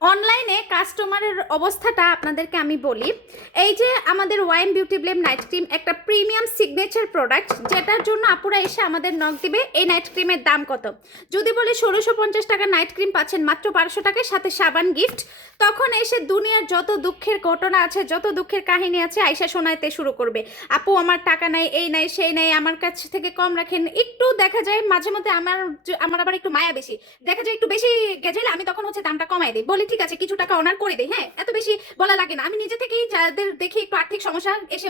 অনলাইনে কাস্টমারের অবস্থাটা আপনাদেরকে আমি বলি। এই যে আমাদের wine beauty blame night cream একটা প্রিমিয়াম সিগনেচার প্রোডাক্ট, যেটার জন্য আপুরা এসে আমাদের নক দিবে এই নাইট ক্রিমের দাম কত। যদি বলি 1650 টাকা নাইট ক্রিম পাচ্ছেন মাত্র 1200 টাকায়, সাথে সাবান গিফট, তখন এসে দুনিয়ার যত দুঃখের ঘটনা আছে, যত দুঃখের কাহিনী আছে আইসা শোনাইতে শুরু করবে। আপু আমার টাকা নাই, এই নাই সেই নাই, আমার কাছ থেকে কম রাখেন। একটু দেখা যায় মাঝে মধ্যে আমার আবার একটু মায়া বেশি, দেখা যায় একটু বেশি গেলে আমি তখন হচ্ছে দামটা কমাই দিই, বলি ঠিক আছে কিছু টাকা অনার করে দিই, হ্যাঁ এত বেশি বলা লাগে না। আমি নিজে থেকেই যাদের দেখি একটু আর্থিক সমস্যা এসে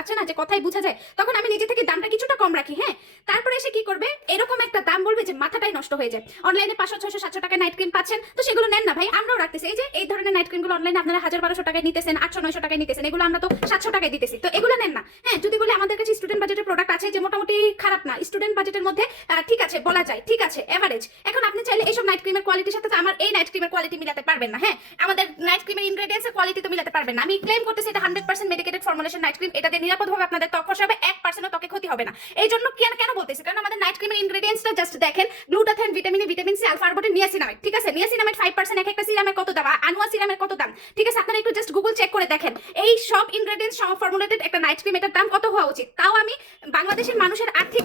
আছে না, যে কথাই বোঝা যায়, তখন আমি নিজে থেকে দামটা কিছুটা কম রাখি, হ্যাঁ। তারপরে এসে কি করবে, এরকম একটা দাম বলবে যে মাথাটাই নষ্ট হয়ে যায়। অনলাইনে 500 600 700 টাকা নাইট ক্রিম পাচ্ছেন, তো সেগুলো নেন না ভাই, আমরাও রাখতেছি। এই যে এই ধরনের নাইট ক্রিমগুলো অনলাইনে আপনারা 1000 1200 টাকায় নিতেছেন, 800 900 টাকায় নিতেছেন, এগুলো আমরা তো 700 টাকায় দিতেছি, তো এগুলো নেন না। হ্যাঁ, যদি বলি আমাদের কাছে স্টুডেন্ট বাজেটের প্রোডাক্ট আছে যে মোটামুটি খারাপ না, স্টুডেন্ট বাজেটের মধ্যে ঠিক আছে বলা যায়, ঠিক আছে এভারেজ। এখন আপনি চাইলে এইসব নাইট ক্রিমের কোয়ালিটির সাথে আমার এই নাইট ক্রিমের কোয়ালিটি মিলাতে পারবেন না, হ্যাঁ। আমাদের নাইট ক্রিমের ইনগ্রেডিয়েন্টসের কোয়ালিটি তো মিলাতে পারবেন না। আমি ক্লেম করতেছি এটা 100% মেডিকেটেড ফর্মুলেশন নাইট ক্রিম, এটা দিয়ে নিরাপদভাবে আপনাদের ত্বক ফর্সা হবে, 1% ত্বকে ক্ষতি হবে না। এই জন্য কেন বলতেছি, কারণ আমাদের নাইট ক্রিমের ইনগ্রেডিয়েন্টসটা জাস্ট দেখেন, glutathione, vitamin E, vitamin C, alpha arbutin, niacinamide, ঠিক আছে। নিয়াসিনামাইড 5%, এক একটা সিরামের কত দাম, আনোয়া সিরামের কত দাম, ঠিক আছে। আপনারা একটু জাস্ট গুগল চেক করে দেখেন এই সব ইনগ্রেডিয়েন্টস সহ ফর্মুলেটেড একটা নাইট ক্রিম, এটার দাম কত হওয়া উচিত। তাও আমি বাংলাদেশের মানুষের আর্থিক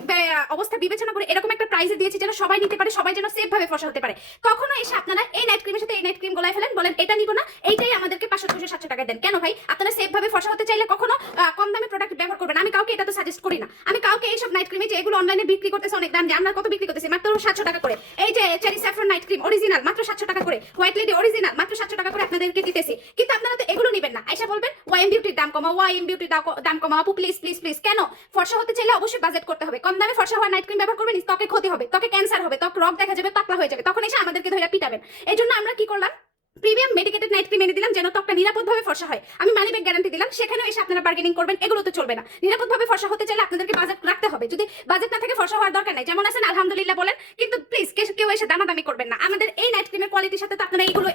অবস্থা বিবেচনা করে এরকম একটা প্রাইসে দিয়েছি যেন সবাই নিতে পারে, সবাই যেন সেফ ভাবে ফসা হতে পারে। কখনো এসে আপনারা এই নাইট ক্রিমের সাথে এই নাইট ক্রিম গলায় ফেলেন, বলেন এটা নিব না, এইটাই আমাদেরকে 500 600 700 টাকা দেন। কেন ভাই? আপনারা সেফ ভাবে ফসা হতে চাইলে কখনো কম দামি প্রোডাক্ট ব্যবহার করবেন। আমি কাউকে এটা তো সাজেস্ট করি না। আমি কাউকে এইসব নাইট ক্রিমে যে এগুলো অনলাইনে বিক্রি করতেছে অনেক দাম দিয়ে, আমরা কত বিক্রি করতেছি মাত্র 700 টাকা করে। এই যে cherry saffron night cream original মাত্র 700 টাকা করে, হোয়াইট লেডি অরিজিনাল মাত্র 700 টাকা করে আপনাদেরকে দিতেছি। কিন্তু আপনারা তো এগুলো নেবেন না, আইসা বলবেন ওয়াইএম বিউটির দাম কমাও, ওয়াইএম বিউটির দাম কমাও। আপু প্লিজ প্লিজ প্লিজ, কেন? ফর্সা হতে চাইলে অবশ্যই বাজেট করতে হবে। কম দামে ফর্সা হওয়া নাইট ক্রিম ব্যবহার করবেন, ত্বকে ক্ষতি হবে, ত্বকে ক্যান্সার হবে, ত্বক রগ দেখা যাবে, পাতলা হয়ে যাবে, তখন এসে আমাদেরকে ধরে পিটাবেন। এই জন্য আমরা কি করলাম, প্রিমিয়াম মেডিকেটেড নাইট ক্রিম এনে দিলাম যেন ত্বকটা নিরাপদভাবে ফর্সা হয়। আমি মানি ব্যাগ গ্যারান্টি দিলাম, সেখানেও এসে আপনারা বার্গেনিং করবেন, এগুলো তো চলবে না। নিরাপদভাবে ফর্সা হতে চাইলে আপনাদেরকে বাজেট রাখতে হবে। যদি বাজেট না থাকে ফর্সা হওয়ার দরকার নাই, যেমন আছেন আলহামদুলিল্লাহ বলেন, কিন্তু প্লিজ কেউ এসে দামাদামি করবেন না। আমাদের এই নাইট ক্রিমের কোয়ালিটির সাথে তো আপনারা এইগুলো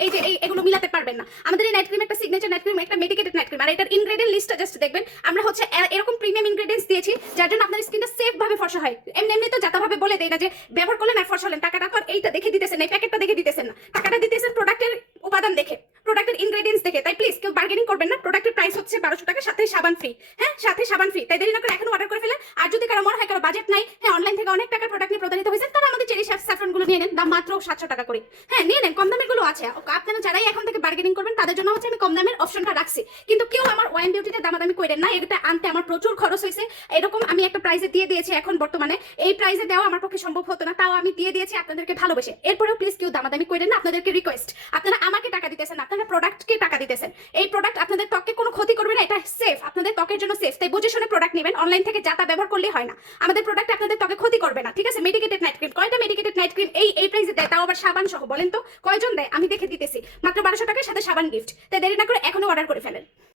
এগুলো মিলাতে পারবেন না। আমাদের এই নাইট ক্রিম একটা সিগনেচার নাইট ক্রিম, একটা মেডিকেটেড নাইট ক্রিম, আর এটার ইনগ্রেডিয়েন্ট লিস্টটা জাস্ট দেখবেন। আমরা হচ্ছে এরকম প্রিমিয়াম ইনগ্রেডিয়েন্টস দিয়েছি যার জন্য আপনার স্কিনটা সেফ ভাবে ফর্সা হয়। এমনি তো যাতাভাবে বলে দেয় না যে ব্যবহার করলেন আর ফর্সা হলেন, টাকাটা তো এইটা দেখে দিতেছেন, এই প্যাকেটটা দেখে দিতেছেন না, টাকাটা দিতেছেন প্রোডাক্টের উপাদান দেখে, প্রোডাক্টের ইনগ্রেডিয়েন্টস দেখে। তাই প্লিজ কেউ বার্গেনিং করবেন না। প্রোডাক্টের প্রাইস হচ্ছে 1200 টাকা, সাথে সাবান ফ্রি, হ্যাঁ সাথে সাবান ফ্রি। তাই দেরি না করে এখন অর্ডার করে ফেলেন। আর যদি কারো মনে হয় কারো বাজেট নাই, হ্যাঁ অনলাইন থেকে অনেক টাকার প্রোডাক্ট নিয়ে প্রতারিত হয়েছে, তারা আমাদের চেরি স্যাফরন গুলো নিয়ে নেন, দাম মাত্র 700 টাকা করে, হ্যাঁ নিয়ে নেন, কম দামের গুলো আছে। আপনারা যারাই এখন থেকে বার্গেনিং করবেন তাদের জন্য হচ্ছে আমি কম দামের অপশনটা রাখছি। কিন্তু কেউ আমার ওয়াইন বিউটিতে দামাদামি করেন না, এটা আনতে আমার প্রচুর খরচ হয়েছে। এরকম আমি একটা প্রাইসে দিয়ে দিয়েছি, এখন বর্তমানে এই প্রাইসে দেওয়া আমার পক্ষে সম্ভব হতো না, তাও আমি দিয়ে দিয়েছি আপনাদেরকে ভালোবেসে। এরপরেও প্লিজ কেউ দামাদামি করেন না, আপনাদেরকে রিকোয়েস্ট। আপনারা আমাকে টাকা দিতেছেন, আপনারা প্রোডাক্টকে টাকা দিতেছেন। এই প্রোডাক্ট আপনাদের ত্বকে কোনো ক্ষতি করবে না, এটা সেফ, আপনাদের ত্বকের জন্য সেফ। তাই বুঝে শুনে প্রোডাক্ট নেবেন, অনলাইন থেকে যাতা ব্যবহার করলে হয় না। আমাদের প্রোডাক্ট আপনাদের ত্বকে ক্ষতি করবে না, ঠিক আছে। মেডিকেটেড নাইট ক্রিম, কয়টা মেডিকেটেড নাইট ক্রিম এই প্রাইসে দেয়, তাও আবার সাবান সহ, বলেন তো কয়জন দেয়? আমি দেখে দিতেছি, মাত্র 1200 টাকার সাথে সাবান গিফট। তাই দেরি না করে এখনো অর্ডার করে ফেলেন।